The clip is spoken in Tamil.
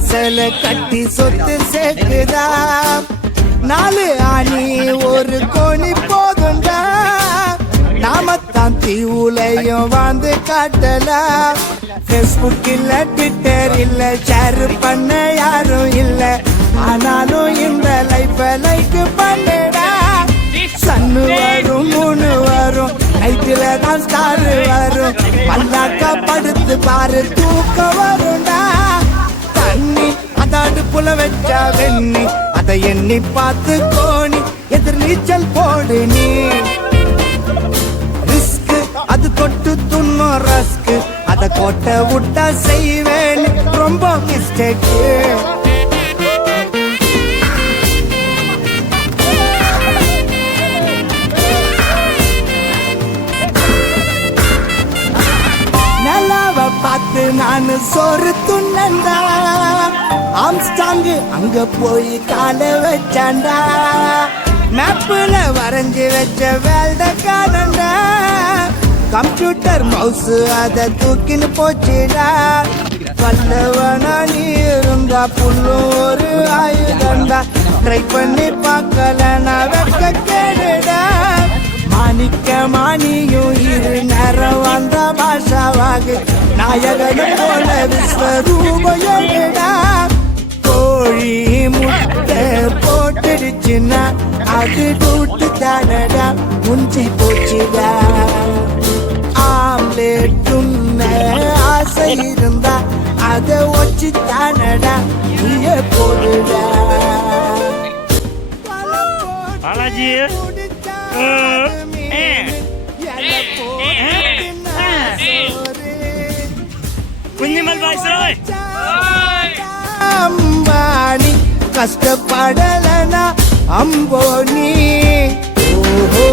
வாசல கட்டி சொத்து சேர்க்குதா 4 ஆணி ஒரு கோணி போதுண்டா நாமத்தான் தீவுலையும் வாழ்ந்து காட்டலாம் Facebook இல்ல ட்விட்டர் இல்ல ஷேர் பண்ண யாரும் இல்ல ஆனாலும் இந்த லைஃப் லைக் பண்ணடா சன்னு வரும் 3 வரும் நைட்டுல தான் ஸ்டார் வரும் பல்லாக்க படுத்து பாரு தூக்கம் வரும்டா தண்ணி அத அடுப்புல வச்சா வெண்ணி அதை எண்ணி பார்த்து கோணி எதிர் நீச்சல் போடு நீ ரிஸ்க் அது தொட்டு துண்ணும் ரஸ்க் அத கோட்டை விட்டா செய்வேன் ரொம்ப மிஸ்டேக் பார்த்து நான் சோறு துண்ணண்டா ஆம்ஸ்டாங்கு அங்க போய் கால வச்சாண்டா மேப்புல வரைஞ்சி வச்ச வேல்ட காணண்டா கம்ப்யூட்டர் மவுஸ் அத தூக்கின்னு போச்சுடா பல்லவனா நீ இருந்தா புல்லும் ஒரு ஆயுதண்டா ட்ரை பண்ணி பார்க்கல நான் வெக்க கேடுடா மாணிக்க மாணியும் இரு நேரம் வந்த பாஷாவாகு நாயகனும் போல விஸ்வரூபயடா கோழி முட்டை போட்டுடுச்சுன்னா அது டூட்டு தானடா முஞ்சி போச்சுடா ஆம்லேட்டும் ஆசை இருந்தா அதை ஒச்சு தானடா நீயே போடுடா பாலாஜி குஞ்சுமல் பாய்ஸ் அம்பானி கஷ்டப்படலனா அம்போனி ஓஹோ